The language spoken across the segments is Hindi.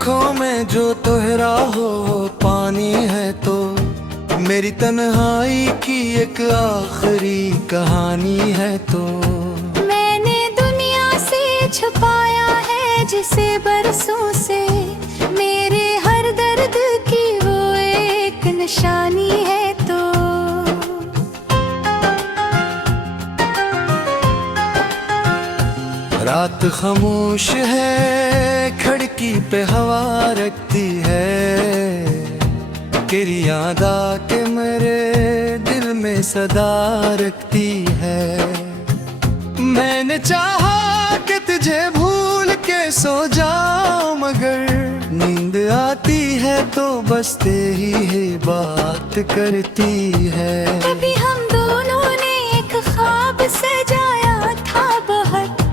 आँखों में जो तोहरा हो पानी है तो मेरी तन्हाई की एक आखिरी कहानी है तो मैंने दुनिया से छुपाया है जिसे बरसों से मेरे हर दर्द की वो एक निशानी है तो रात खामोश है खिड़की पे हवा रखती है तेरी याद आके मेरे दिल में सदा रखती है। मैंने चाहा कि तुझे भूल के सो जाऊं मगर नींद आती है तो बस तेरी ही बात करती है। कभी हम दोनों ने एक ख्वाब सजाया था बहुत,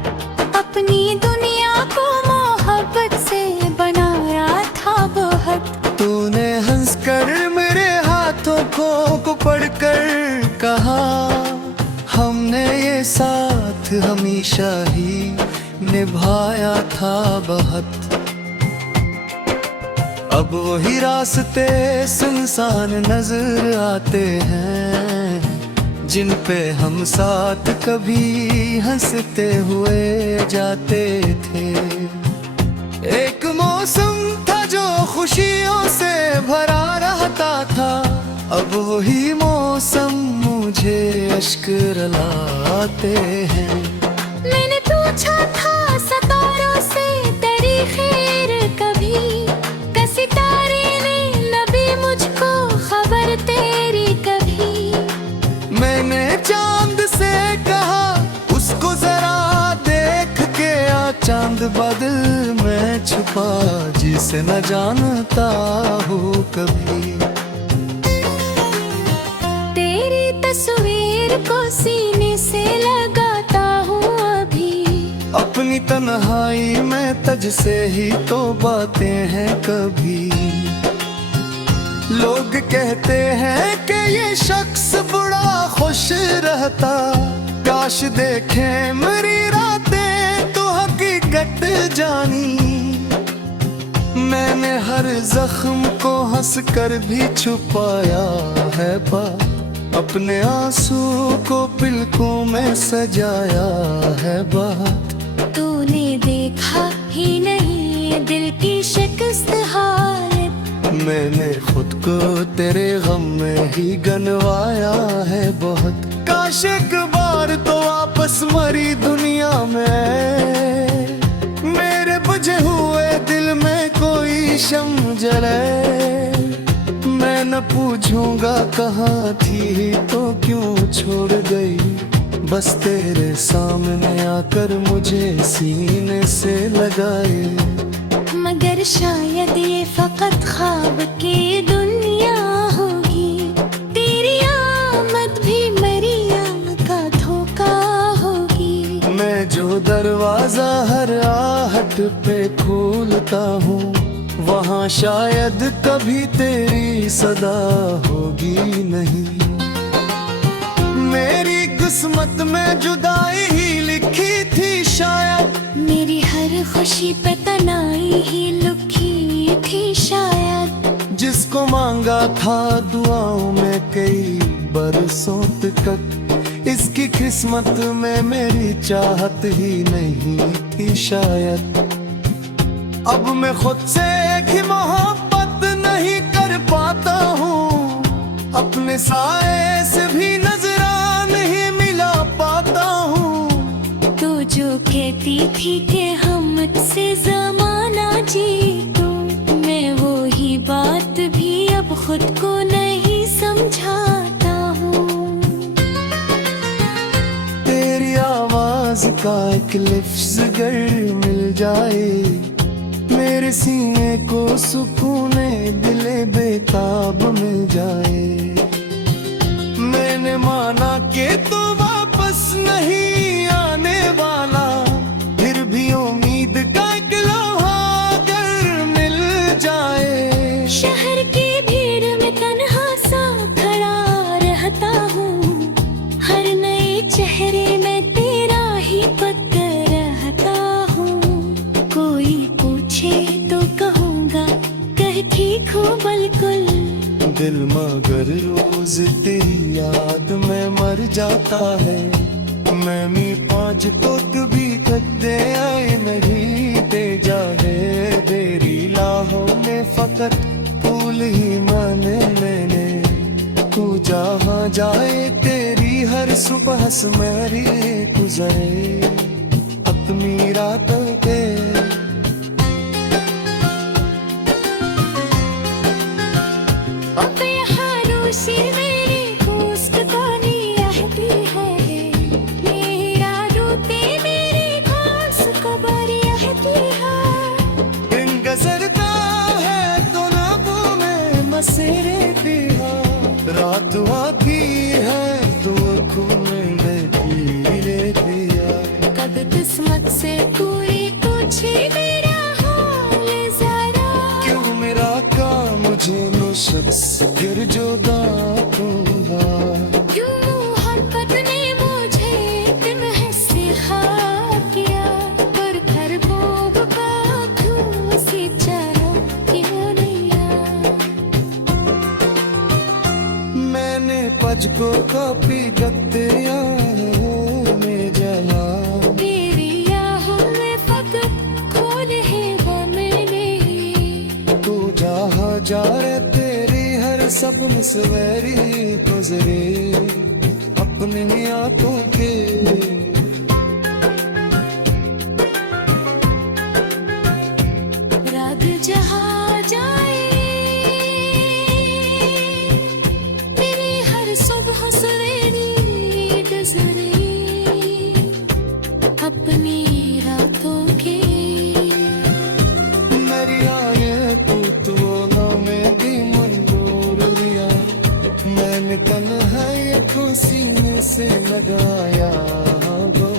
अपनी दुनिया को मोहब्बत से बनाया था बहुत। तूने हंसकर मेरे हाथों को पकड़कर कहा हमने ये साथ हमेशा ही निभाया था बहुत। अब वही रास्ते सुनसान नजर आते हैं जिन पे हम साथ कभी हंसते हुए जाते थे। एक मौसम था जो खुशियों से भरा रहता था, अब वही मौसम मुझे अश्क रुलाते हैं। मैंने पूछा था सितारों से तेरी खैर कभी, सितारे ने नबी मुझको खबर तेरी कभी। मैंने चांद से कहा उसको जरा देख के आ, चांद बादल में छुपा जिसे न जानता हूँ कभी। तेरी तस्वीर को सीने से लगाता हूँ अभी, अपनी तन्हाई में तुझसे ही तो बातें हैं कभी। लोग कहते हैं कि ये शख्स बड़ा खुश रहता, काश देखे मेरी रातें तो हकीकत जानी। मैंने हर जख्म को हंस कर भी छुपाया है अपने आंसू को पिलकों में सजाया है बात। तूने देखा ही नहीं दिल की शिकस्त हालत, मैंने खुद को तेरे गम में ही गनवाया है बहुत। काश एक बार तो वापस मरी दुनिया में, मेरे बुझे हुए दिल में कोई शम्म जले। मैं न पूछूंगा कहाँ थी तो क्यों छोड़ गई, बस तेरे सामने आकर मुझे सीने से लगाए। मगर शायद ये फकत ख्वाब की दुनिया होगी, तेरी आमद भी मरियम का धोखा होगी। मैं जो दरवाजा हर आहट पे खोलता हूँ वहाँ शायद कभी तेरी सदा होगी नहीं। मेरी किस्मत में जुदाई ही लिखी थी शायद, मेरी हर खुशी पे तनाई ही लुकी थी शायद। जिसको मांगा था दुआओं में कई बरसों तक, इसकी किस्मत में मेरी चाहत ही नहीं थी शायद। अब मैं खुद से एक ही मोहब्बत नहीं कर पाता हूँ, अपने साए से भी नजरा नहीं मिला पाता हूँ। तू जो कहती थी कि हम मुझसे जमाना जीतो, मैं वो ही बात भी अब खुद को नहीं समझाता हूँ। तेरी आवाज का एक लफ्ज़ अगर मिल जाए, मेरे सीने को सुकूने दिले बेताब मिल जाए। मैंने माना कि तू वापस नहीं आने वाला, फिर भी उम्मीद का एक लम्हा अगर मिल जाए। शहर की भीड़ में तन्हा सा खड़ा रहता हूँ, हर नए चेहरे में तेरा ही पक्का रहता हूँ। कोई पूछे तो कहूँ आता है मैं पाँच तो भी करते आए नहीं ते जाए तेरी लाहों में फकत फूल ही माने मैंने तू जहाँ जाए तेरी हर सुबह सुमेरी गुजरे अपनी रातों के अब यहाँ रूसी मेरी दोस्त कौनी रहती है मेरा रोते मेरी घास कबर रहती है दिन गुजरता है तो नबों में मसेरे पिया रात आती है तो खून में पी लेती है कब किस्मत से कोई पूछे मेरा हाल जरा क्यों मेरा काम मुझे नो शख्स फिर जुदा दूंगा क्यों मोहब्बत ने मुझे तुम्हें सिखा किया पर खरगोश का खून सी चरा क्यों नैया मैंने पज को कॉपी गत्ते में जला तेरी आहों में फकत खोल है गम ने तू जहाँ जा रे तेरी हर सपन सवेरी गुजरे अपनी आंखों के रात जहाँ जाए मेरी हर सुबह सवेरी गुजरे अपनी रातों के मेरी आए तू में भी मंजूर लिया मैंने तन्हाई को सीने से लगाया वो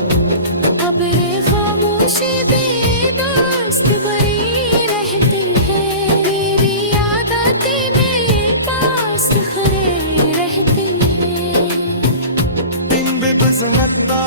अब ये खामोशी बेदोस्त बनी रहती है मेरी आदतें मेरे पास खड़े रहती है दिन भी बस लगता